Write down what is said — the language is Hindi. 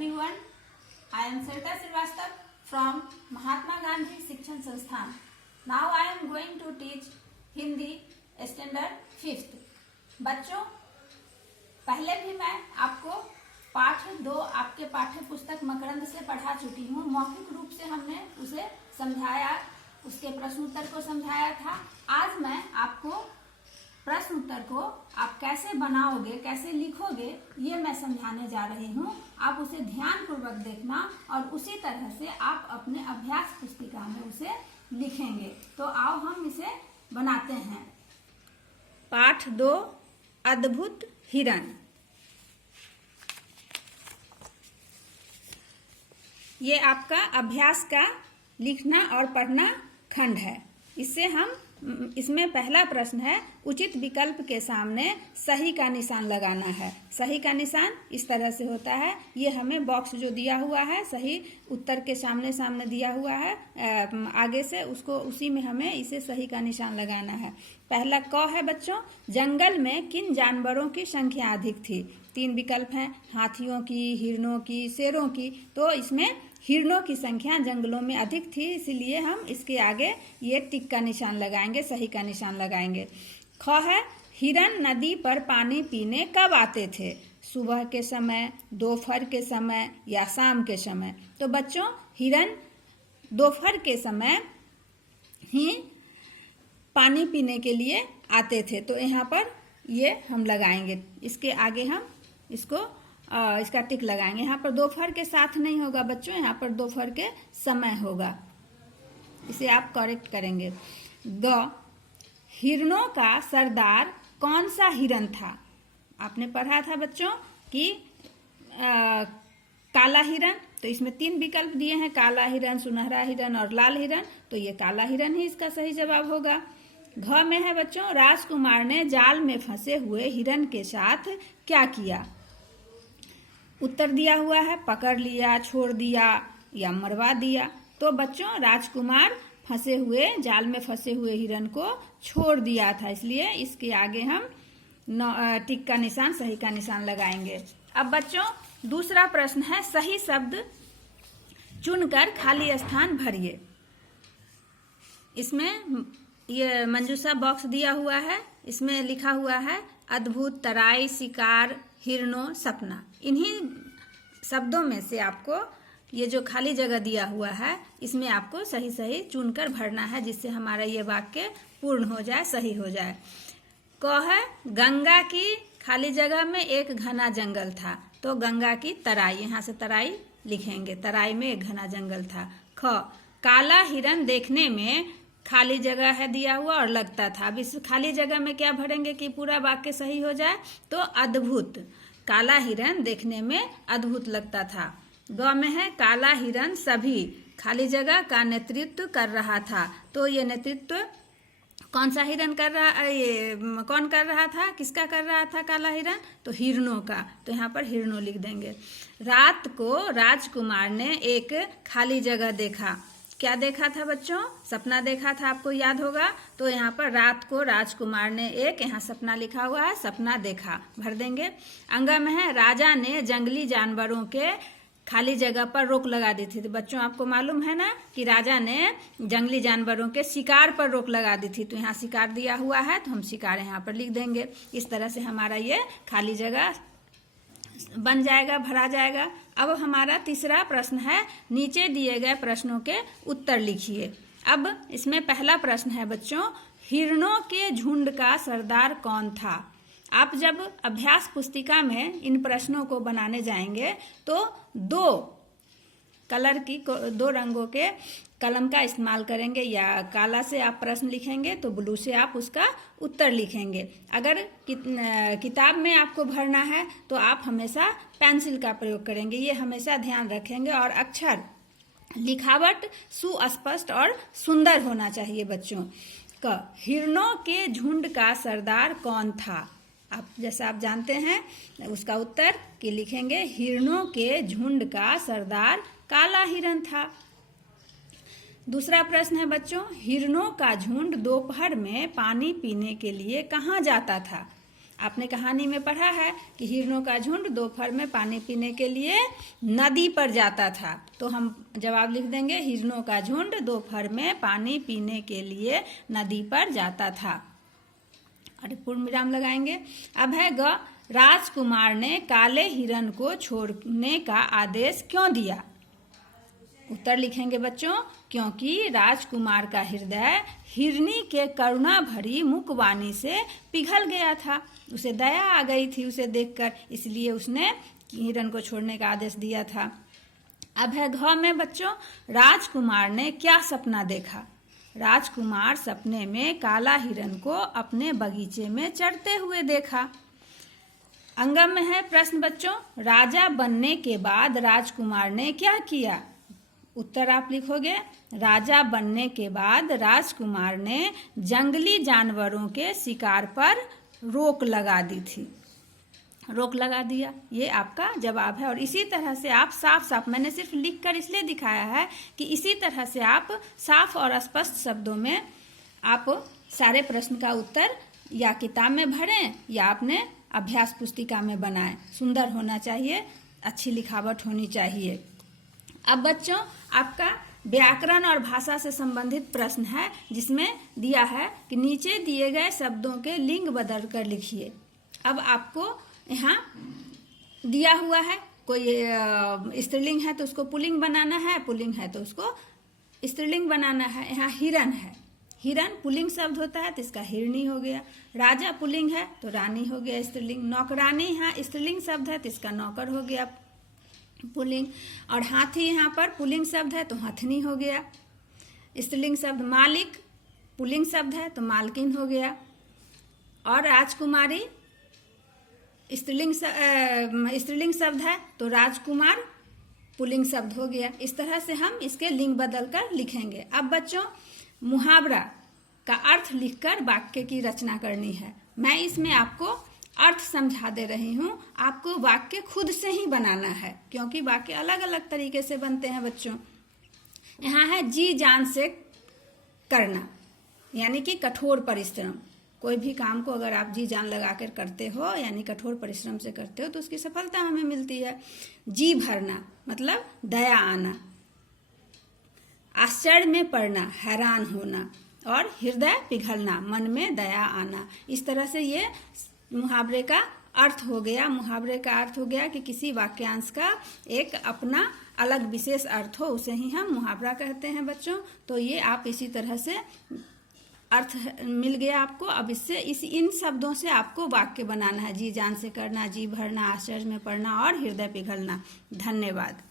everyone. I am Sarita Srivastava from Mahatma Gandhi Shikshan Sansthan. Now I am going to teach Hindi Standard 5th. बच्चों, पहले भी मैं आपको पाठ 2 आपके पाठ्य पुस्तक मकरंद से पढ़ा चुकी हूँ। मौखिक रूप से हमने उसे समझाया, उसके प्रश्न उत्तर को समझाया था। आज मैं आपको प्रश्न उत्तर को आप कैसे बनाओगे, कैसे लिखोगे, ये मैं समझाने जा रही हूँ। आप उसे ध्यान पूर्वक देखना और उसी तरह से आप अपने अभ्यास पुस्तिका में उसे लिखेंगे। तो आओ हम इसे बनाते हैं। पाठ 2 अद्भुत हिरण। ये आपका अभ्यास का लिखना और पढ़ना खंड है। इसमें पहला प्रश्न है, उचित विकल्प के सामने सही का निशान लगाना है। सही का निशान इस तरह से होता है, ये हमें बॉक्स जो दिया हुआ है सही उत्तर के सामने सामने दिया हुआ है, आगे से उसको उसी में हमें इसे सही का निशान लगाना है। पहला क है बच्चों, जंगल में किन जानवरों की संख्या अधिक थी। 3 विकल्प हैं, हाथियों की, हिरणों की, शेरों की। तो इसमें हिरणों की संख्या जंगलों में अधिक थी, इसीलिए हम इसके आगे ये टिक का निशान लगाएंगे, सही का निशान लगाएंगे। ख है, हिरण नदी पर पानी पीने कब आते थे। सुबह के समय, दोपहर के समय या शाम के समय। तो बच्चों, हिरण दोपहर के समय ही पानी पीने के लिए आते थे, तो यहाँ पर ये हम लगाएंगे। इसके आगे हम इसका टिक लगाएंगे। यहाँ पर दोपहर के साथ नहीं होगा बच्चों, यहाँ पर दोपहर के समय होगा। इसे आप करेक्ट करेंगे। ग, हिरणों का सरदार कौन सा हिरण था। आपने पढ़ा था बच्चों कि काला हिरण। तो इसमें 3 विकल्प दिए हैं, काला हिरण, सुनहरा हिरण और लाल हिरण। तो ये काला हिरण ही इसका सही जवाब होगा। घ में है बच्चों, राजकुमार ने जाल में फंसे हुए हिरण के साथ क्या किया। उत्तर दिया हुआ है, पकड़ लिया, छोड़ दिया या मरवा दिया। तो बच्चों, राजकुमार जाल में फंसे हुए हिरण को छोड़ दिया था, इसलिए इसके आगे हम टिक का निशान, सही का निशान लगाएंगे। अब बच्चों, दूसरा प्रश्न है, सही शब्द चुनकर खाली स्थान भरिए। इसमें ये मंजूषा बॉक्स दिया हुआ है, इसमें लिखा हुआ है अद्भुत, तराई, शिकार, हिरणों, सपना। इन्हीं शब्दों में से आपको ये जो खाली जगह दिया हुआ है, इसमें आपको सही सही चुनकर भरना है, जिससे हमारा ये वाक्य पूर्ण हो जाए, सही हो जाए। क है, गंगा की खाली जगह में एक घना जंगल था। तो गंगा की तराई, यहाँ से तराई लिखेंगे, तराई में एक घना जंगल था। ख, काला हिरण देखने में खाली जगह है दिया हुआ और लगता था। अब इस खाली जगह में क्या भरेंगे कि पूरा वाक्य सही हो जाए। तो अद्भुत, काला हिरण देखने में अद्भुत लगता था। ग में है, काला हिरण सभी खाली जगह का नेतृत्व कर रहा था। तो ये नेतृत्व कौन सा हिरण कर रहा, ये कौन कर रहा था, किसका कर रहा था काला हिरण। तो हिरणों का। तो यहाँ पर हिरणों लिख देंगे। रात को राजकुमार ने एक खाली जगह देखा। क्या देखा था बच्चों, सपना देखा था, आपको याद होगा। तो यहाँ पर रात को राजकुमार ने एक, यहाँ सपना लिखा हुआ है, सपना देखा, भर देंगे। अंग में है, राजा ने जंगली जानवरों के खाली जगह पर रोक लगा दी थी। तो बच्चों, आपको मालूम है ना कि राजा ने जंगली जानवरों के शिकार पर रोक लगा दी थी। तो यहाँ शिकार दिया हुआ है, तो हम शिकार यहाँ पर लिख देंगे। इस तरह से हमारा ये खाली जगह बन जाएगा, भरा जाएगा। अब हमारा तीसरा प्रश्न है, नीचे दिए गए प्रश्नों के उत्तर लिखिए। अब इसमें पहला प्रश्न है बच्चों, हिरणों के झुंड का सरदार कौन था। आप जब अभ्यास पुस्तिका में इन प्रश्नों को बनाने जाएंगे तो 2 रंगों के कलम का इस्तेमाल करेंगे, या काला से आप प्रश्न लिखेंगे तो ब्लू से आप उसका उत्तर लिखेंगे। अगर किताब में आपको भरना है तो आप हमेशा पेंसिल का प्रयोग करेंगे, ये हमेशा ध्यान रखेंगे। और अक्षर, लिखावट सुस्पष्ट और सुंदर होना चाहिए बच्चों। हिरणों के झुंड का सरदार कौन था। जैसा आप जानते हैं, उसका उत्तर कि लिखेंगे, हिरणों के झुंड का सरदार काला हिरण था। दूसरा प्रश्न है बच्चों, हिरणों का झुंड दोपहर में पानी पीने के लिए कहाँ जाता था। आपने कहानी में पढ़ा है कि हिरणों का झुंड दोपहर में पानी पीने के लिए नदी पर जाता था। तो हम जवाब लिख देंगे, हिरणों का झुंड दोपहर में पानी पीने के लिए नदी पर जाता था। और पूर्ण विराम लगाएंगे। अब है ग, राजकुमार ने काले हिरण को छोड़ने का आदेश क्यों दिया? उत्तर लिखेंगे बच्चों, क्योंकि राजकुमार का हृदय हिरनी के करुणा भरी मुखवाणी से पिघल गया था। उसे दया आ गई थी उसे देखकर, इसलिए उसने हिरण को छोड़ने का आदेश दिया था। अब है घ में बच्चों, राजकुमार ने क्या सपना देखा? राजकुमार सपने में काला हिरण को अपने बगीचे में चरते हुए देखा। अंगम में है प्रश्न बच्चों, राजा बनने के बाद राजकुमार ने क्या किया? उत्तर आप लिखोगे, राजा बनने के बाद राजकुमार ने जंगली जानवरों के शिकार पर रोक लगा दी थी। रोक लगा दिया, ये आपका जवाब है। और इसी तरह से आप साफ साफ, मैंने सिर्फ लिखकर इसलिए दिखाया है कि इसी तरह से आप साफ और स्पष्ट शब्दों में आप सारे प्रश्न का उत्तर या किताब में भरें या अपने अभ्यास पुस्तिका में बनाएं। सुंदर होना चाहिए, अच्छी लिखावट होनी चाहिए। अब बच्चों आपका व्याकरण और भाषा से संबंधित प्रश्न है, जिसमें दिया है कि नीचे दिए गए शब्दों के लिंग बदल कर लिखिए। अब आपको यहाँ दिया हुआ है, कोई स्त्रीलिंग है तो उसको पुल्लिंग बनाना है, पुल्लिंग है तो उसको स्त्रीलिंग बनाना है। यहाँ हिरण है, हिरण पुल्लिंग शब्द होता है तो इसका हिरणी हो गया। राजा पुल्लिंग है तो रानी हो गया स्त्रीलिंग। नौकरानी यहाँ स्त्रीलिंग शब्द है तो इसका नौकर हो गया पुल्लिंग। और हाथी यहाँ पर पुल्लिंग शब्द है तो हथनी हो गया स्त्रीलिंग शब्द। मालिक पुल्लिंग शब्द है तो मालकिन हो गया। और राजकुमारी स्त्रीलिंग शब्द है तो राजकुमार पुल्लिंग शब्द हो गया। इस तरह से हम इसके लिंग बदल कर लिखेंगे। अब बच्चों मुहावरा का अर्थ लिखकर वाक्य की रचना करनी है। मैं इसमें आपको अर्थ समझा दे रही हूँ, आपको वाक्य खुद से ही बनाना है, क्योंकि वाक्य अलग अलग तरीके से बनते हैं बच्चों। यहाँ है जी जान से करना, यानी कि कठोर परिश्रम। कोई भी काम को अगर आप जी जान लगा कर करते हो, यानी कठोर परिश्रम से करते हो, तो उसकी सफलता हमें मिलती है। जी भरना मतलब दया आना। आश्चर्य में पड़ना, हैरान होना। और हृदय पिघलना, मन में दया आना। इस तरह से ये मुहावरे का अर्थ हो गया। मुहावरे का अर्थ हो गया कि किसी वाक्यांश का एक अपना अलग विशेष अर्थ हो, उसे ही हम मुहावरा कहते हैं बच्चों। तो ये आप इसी तरह से अर्थ मिल गया आपको। अब इससे इन शब्दों से आपको वाक्य बनाना है। जी जान से करना, जी भरना, आश्चर्य में पड़ना और हृदय पिघलना। धन्यवाद।